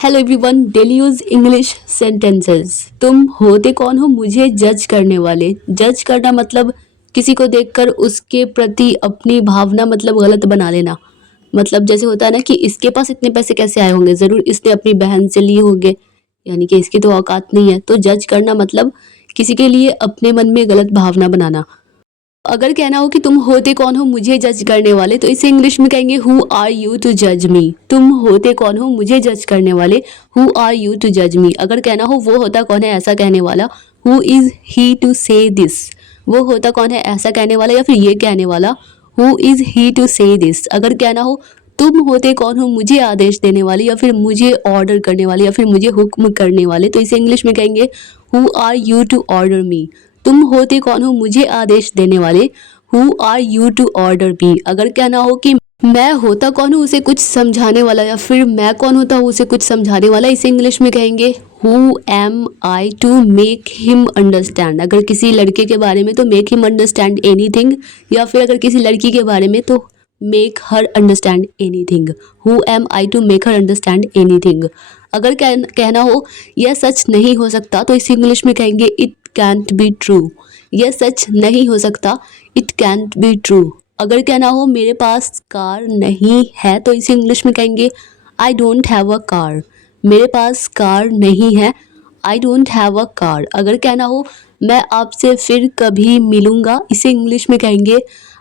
Hello everyone, daily use English sentences. तुम होते कौन हो मुझे जज करने वाले। जज करना मतलब किसी को देखकर उसके प्रति अपनी भावना मतलब गलत बना लेना। मतलब जैसे होता है ना कि इसके पास इतने पैसे कैसे आए होंगे, जरूर इसने अपनी बहन से लिए होंगे, यानी कि इसकी तो औकात नहीं है। तो जज करना मतलब किसी के लिए अपने मन में गलत भावना बनाना। अगर कहना हो कि तुम होते कौन हो मुझे जज करने वाले, तो इसे इंग्लिश में कहेंगे हु आर यू टू जज मी। तुम होते कौन हो मुझे जज करने वाले, हु आर यू टू जज मी। अगर कहना हो वो होता कौन है ऐसा कहने वाला, हु इज ही टू से दिस। वो होता कौन है ऐसा कहने वाला या फिर ये कहने वाला, हु इज ही टू से दिस। अगर कहना हो तुम होते कौन हो मुझे आदेश देने वाले या फिर मुझे ऑर्डर करने वाले या फिर मुझे हुक्म करने वाले, तो इसे इंग्लिश में कहेंगे who are you to order me. तुम होते कौन हो मुझे आदेश देने वाले, who are you to order me. अगर कहना हो कि मैं होता कौन हूँ उसे कुछ समझाने वाला या फिर मैं कौन होता हूँ उसे कुछ समझाने वाला, इसे इंग्लिश में कहेंगे who am I to make him understand. अगर किसी लड़के के बारे में तो मेक हिम अंडरस्टैंड एनीथिंग, या फिर अगर किसी लड़की के बारे में तो make her understand anything. Who am I to make her understand anything. अगर कहना हो यह सच नहीं हो सकता, तो इसे इंग्लिश में कहेंगे इट कैंट बी ट्रू। यह सच नहीं हो सकता, इट कैंट बी ट्रू। अगर कहना हो मेरे पास कार नहीं है, तो इसे इंग्लिश में कहेंगे I don't have a car. मेरे पास कार नहीं है, I don't have a car. अगर कहना हो मैं आपसे फिर कभी मिलूंगा, इसे इंग्लिश में कहेंगे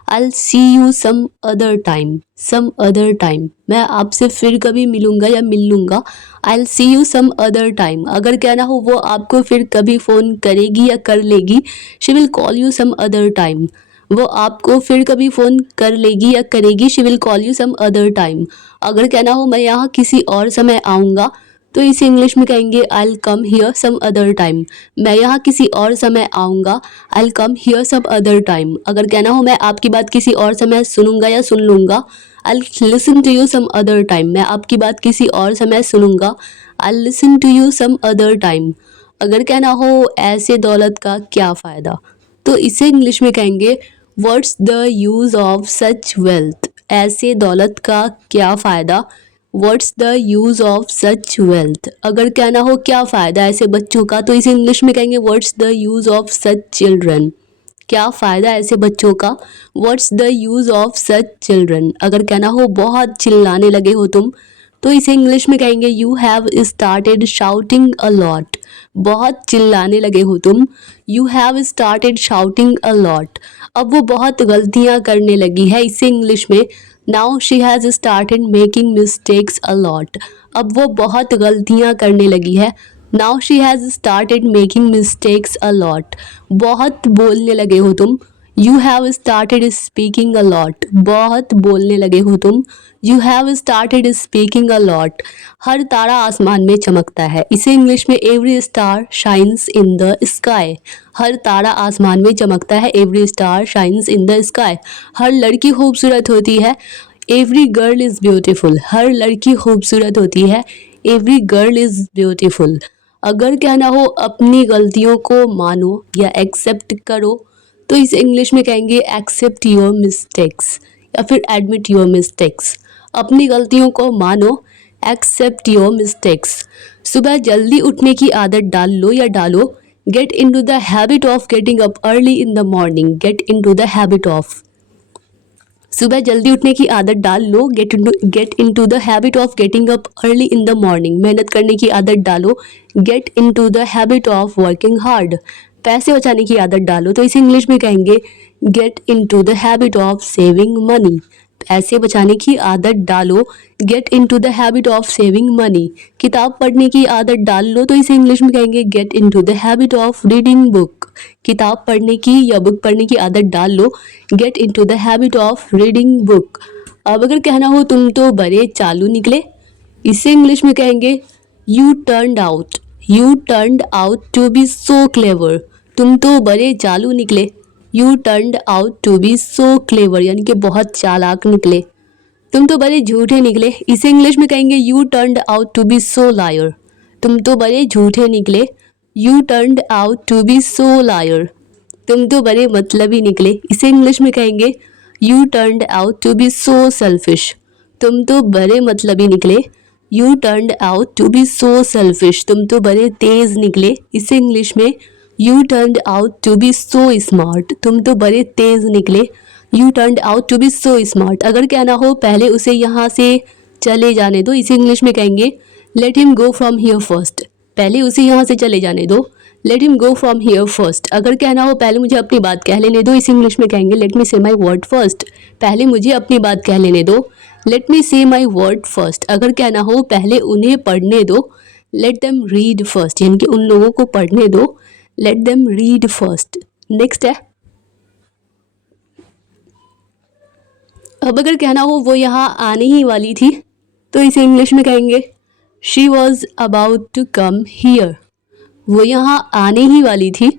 I see you some other time. Some other time, मैं आपसे फिर कभी मिलूंगा या मिल लूंगा, I see you some other time. अगर कहना हो वो आपको फिर कभी फ़ोन करेगी या कर लेगी, she will call you some other time. वो आपको फिर कभी फ़ोन कर लेगी या करेगी, she will call you some other time. अगर कहना हो मैं यहाँ किसी और समय आऊँगा, तो इसे इंग्लिश में कहेंगे I will come here some other time. मैं यहाँ किसी और समय आऊँगा, I will come here some other time. अगर कहना हो मैं आपकी बात किसी और समय सुनूंगा या सुन लूँगा, I will listen to you some other time. मैं आपकी बात किसी और समय सुनूंगा, I will listen to you some other time. अगर कहना हो ऐसे दौलत का क्या फ़ायदा, तो इसे इंग्लिश में कहेंगे what's the use of such wealth. ऐसे दौलत का क्या फ़ायदा, what's the use of such wealth. अगर कहना हो क्या फ़ायदा ऐसे बच्चों का, तो इसे इंग्लिश में कहेंगे what's the use of such children. क्या फ़ायदा ऐसे बच्चों का, what's the use of such children. अगर कहना हो बहुत चिल्लाने लगे हो तुम, तो इसे इंग्लिश में कहेंगे you have started shouting a lot. बहुत चिल्लाने लगे हो तुम, you have started shouting a lot. अब वो बहुत गलतियां करने लगी है, इसे इंग्लिश में now she has started making mistakes a lot. अब वो बहुत गलतियां करने लगी है, now she has started making mistakes a lot. बहुत बोलने लगे हो तुम, you have started speaking a lot. बहुत बोलने लगे हो तुम, you have started speaking a lot. हर तारा आसमान में चमकता है, इसे इंग्लिश में every star shines in the sky. हर तारा आसमान में चमकता है, every star shines in the sky. हर लड़की खूबसूरत होती है, एवरी गर्ल इज़ ब्यूटीफुल। हर लड़की खूबसूरत होती है, एवरी गर्ल इज़ ब्यूटीफुल। अगर कहना हो अपनी गलतियों को मानो या एक्सेप्ट करो, तो इसे इंग्लिश में कहेंगे एक्सेप्ट योर मिस्टेक्स या फिर एडमिट योर मिस्टेक्स। अपनी गलतियों को मानो, एक्सेप्ट योर मिस्टेक्स। सुबह जल्दी उठने की आदत डाल लो या डालो, get in to the habit of getting up early in the morning. Get in to the habit of, सुबह जल्दी उठने की आदत डाल लो, get in to the habit of getting up early in the morning. मेहनत करने की आदत डालो, get in to the habit of working hard. पैसे बचाने की आदत डालो, तो इसे इंग्लिश में कहेंगे get in to the habit of saving money. पैसे बचाने की आदत डालो, get in to the habit of saving money. किताब पढ़ने की आदत डाल लो, तो इसे इंग्लिश में कहेंगे get in to the habit of reading book. किताब पढ़ने की या बुक पढ़ने की आदत डाल लो, get in to the habit of reading book. अब अगर कहना हो तुम तो बड़े चालू निकले, इसे इंग्लिश में कहेंगे you turned out. You turned out to be so clever. तुम तो बड़े चालू निकले, you turned out to be so clever, यानी कि बहुत चालाक निकले। तुम तो बड़े झूठे निकले, इसे इंग्लिश में कहेंगे you turned out to be so liar. तुम तो बड़े झूठे निकले, you turned out to be so liar. तुम तो बड़े मतलबी निकले, इसे इंग्लिश में कहेंगे you turned out to be so selfish. तुम तो बड़े मतलबी निकले, you turned out to be so selfish, तुम तो बड़े तेज निकले। इसे इंग्लिश में you turned out to be so smart, तुम तो बड़े तेज निकले। You turned out to be so smart. अगर कहना हो पहले उसे यहाँ से चले जाने दो, इसे इंग्लिश में कहेंगे let him go from here first, पहले उसे यहाँ से चले जाने दो। Let him go from here first. अगर कहना हो पहले मुझे अपनी बात कह लेने दो, इसे इंग्लिश में कहेंगे लेट मी से माई वर्ड फर्स्ट, पहले मुझे अपनी बात कह लेने दो। लेट मी से माई वर्ड फर्स्ट। अगर कहना हो पहले उन्हें पढ़ने दो, लेट देम रीड फर्स्ट, यानी कि उन लोगों को पढ़ने दो, let them read first. Next है, अब अगर कहना हो वो यहाँ आने ही वाली थी, तो इसे इंग्लिश में कहेंगे she was about to come here, वो यहाँ आने ही वाली थी।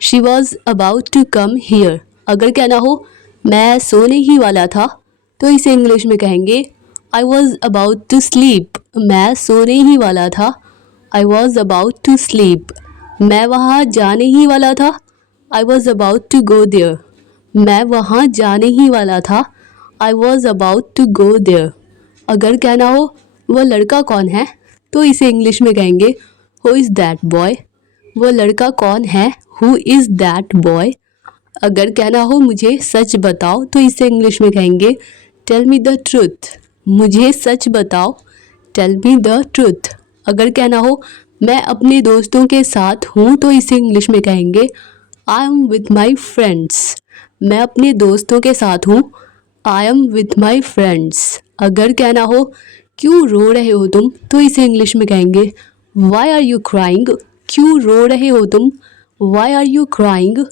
She was about to come here. अगर कहना हो मैं सोने ही वाला था, तो इसे इंग्लिश में कहेंगे I was about to sleep, मैं सोने ही वाला था। I was about to sleep. मैं वहाँ जाने ही वाला था, I was about to go there, मैं वहाँ जाने ही वाला था। I was about to go there. अगर कहना हो वह लड़का कौन है, तो इसे इंग्लिश में कहेंगे हु इज़ दैट बॉय, वो लड़का कौन है, हु इज़ दैट बॉय। अगर कहना हो मुझे सच बताओ, तो इसे इंग्लिश में कहेंगे टेल मी द ट्रूथ, मुझे सच बताओ, टेल मी द ट्रूथ। अगर कहना हो मैं अपने दोस्तों के साथ हूँ, तो इसे इंग्लिश में कहेंगे I am with my friends, मैं अपने दोस्तों के साथ हूँ, I am with my friends. अगर कहना हो क्यों रो रहे हो तुम, तो इसे इंग्लिश में कहेंगे वाई आर यू क्राइंग, क्यों रो रहे हो तुम, वाई आर यू क्राइंग।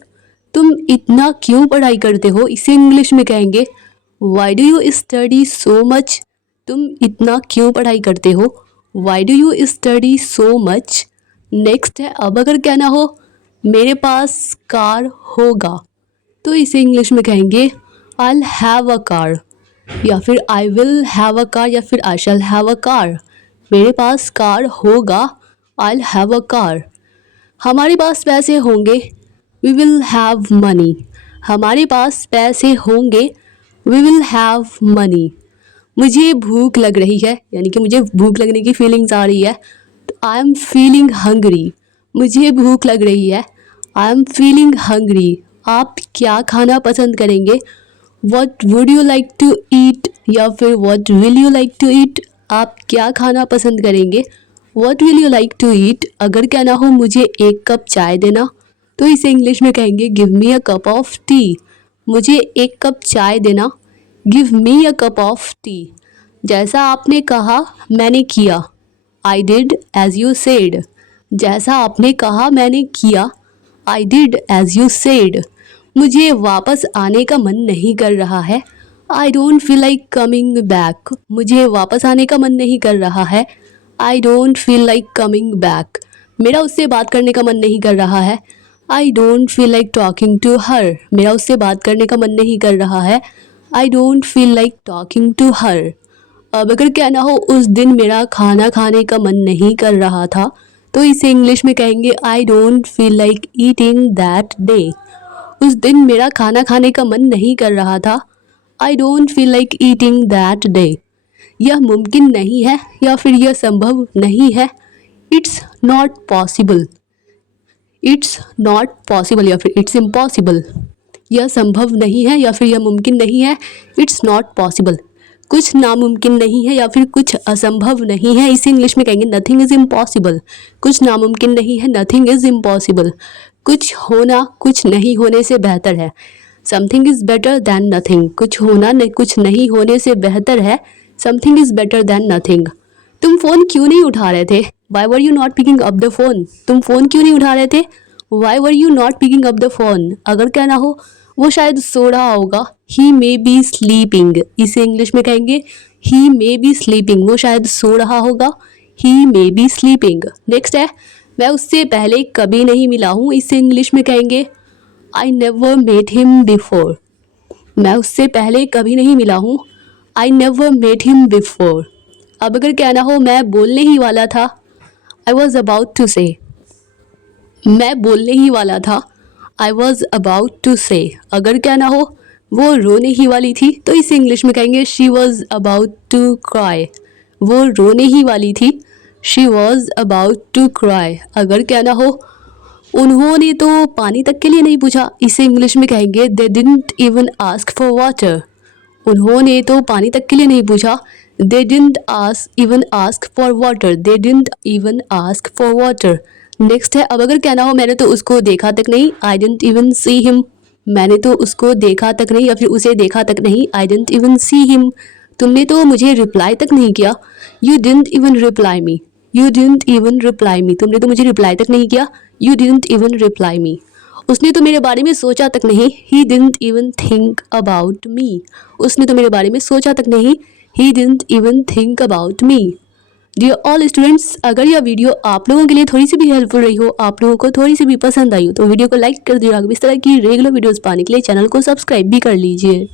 तुम इतना क्यों पढ़ाई करते हो, इसे इंग्लिश में कहेंगे why do you study so much, तुम इतना क्यों पढ़ाई करते हो, why do you study so much. Next है, अब अगर कहना हो मेरे पास कार होगा, तो इसे इंग्लिश में कहेंगे I will have a car, या फिर I will have a car, या फिर आई शैल हैव अ कार। मेरे पास कार होगा, I will have a car. हमारे पास पैसे होंगे, वी विल हैव मनी, हमारे पास पैसे होंगे, वी विल हैव मनी। मुझे भूख लग रही है, यानी कि मुझे भूख लगने की फीलिंग्स आ रही है, तो आई एम फीलिंग हंग्री, मुझे भूख लग रही है, आई एम फीलिंग हंग्री। आप क्या खाना पसंद करेंगे, what would you like to eat, या फिर what will you like to eat, आप क्या खाना पसंद करेंगे, what will you like to eat. अगर कहना हो मुझे एक कप चाय देना, तो इसे इंग्लिश में कहेंगे give me a cup of tea, मुझे एक कप चाय देना, give me a cup of tea. जैसा आपने कहा मैंने किया, I did as you said, जैसा आपने कहा मैंने किया, I did as you said. मुझे वापस आने का मन नहीं कर रहा है, I don't feel like coming back, मुझे वापस आने का मन नहीं कर रहा है, I don't feel like coming back. मेरा उससे बात करने का मन नहीं कर रहा है, I don't feel like talking to her, मेरा उससे बात करने का मन नहीं कर रहा है, I don't feel like talking to her. अब अगर कहना हो उस दिन मेरा खाना खाने का मन नहीं कर रहा था, तो इसे इंग्लिश में कहेंगे आई don't feel like eating that day. उस दिन मेरा खाना खाने का मन नहीं कर रहा था, आई don't feel like eating that day. यह मुमकिन नहीं है, या फिर यह संभव नहीं है, it's not possible, it's not possible, या फिर इट्स इम्पॉसिबल। यह संभव नहीं है, या फिर यह मुमकिन नहीं है, इट्स नॉट पॉसिबल। कुछ नामुमकिन नहीं है, या फिर कुछ असंभव नहीं है, इसे इंग्लिश में कहेंगे नथिंग इज़ इम्पॉसिबल। कुछ नामुमकिन नहीं है, नथिंग इज़ इम्पॉसिबल। कुछ होना कुछ नहीं होने से बेहतर है, something is better than nothing. कुछ होना कुछ नहीं होने से बेहतर है, something is better than nothing. तुम फ़ोन क्यों नहीं उठा रहे थे, why were you not picking up the phone, तुम फ़ोन क्यों नहीं उठा रहे थे, why were you not picking up the phone. अगर कहना हो वो शायद सो रहा होगा, ही मे बी स्लीपिंग, इसे इंग्लिश में कहेंगे ही मे बी स्लीपिंग, वो शायद सो रहा होगा, ही मे बी स्लीपिंग। नेक्स्ट है, मैं उससे पहले कभी नहीं मिला हूँ, इसे इंग्लिश में कहेंगे I never met him before, मैं उससे पहले कभी नहीं मिला हूँ, I never met him before. अब अगर कहना हो मैं बोलने ही वाला था, आई वॉज अबाउट टू से, मैं बोलने ही वाला था, आई वॉज अबाउट टू से। अगर कहना हो वो रोने ही वाली थी, तो इसे इंग्लिश में कहेंगे she was about to cry, वो रोने ही वाली थी। She was about to cry. अगर कहना हो उन्होंने तो पानी तक के लिए नहीं पूछा, इसे इंग्लिश में कहेंगे they didn't even ask for water. उन्होंने तो पानी तक के लिए नहीं पूछा, they didn't ask for water, they didn't even ask for water. Next है, अब अगर कहना हो मैंने तो उसको देखा तक नहीं, I didn't even see him. मैंने तो उसको देखा तक नहीं या फिर उसे देखा तक नहीं, I didn't even see him. तुमने तो मुझे रिप्लाई तक नहीं किया, you didn't even reply me. You didn't even reply me, तुमने तो मुझे रिप्लाई तक नहीं किया, you didn't even reply me. उसने तो मेरे बारे में सोचा तक नहीं, he didn't even think about me. उसने तो मेरे बारे में सोचा तक नहीं, he didn't even think about me. Dear all students, अगर यह वीडियो आप लोगों के लिए थोड़ी सी भी हेल्पफुल रही हो, आप लोगों को थोड़ी सी भी पसंद आई हो, तो वीडियो को लाइक कर दीजिएगा। इस तरह की रेगुलर वीडियोस पाने के लिए चैनल को सब्सक्राइब भी कर लीजिए।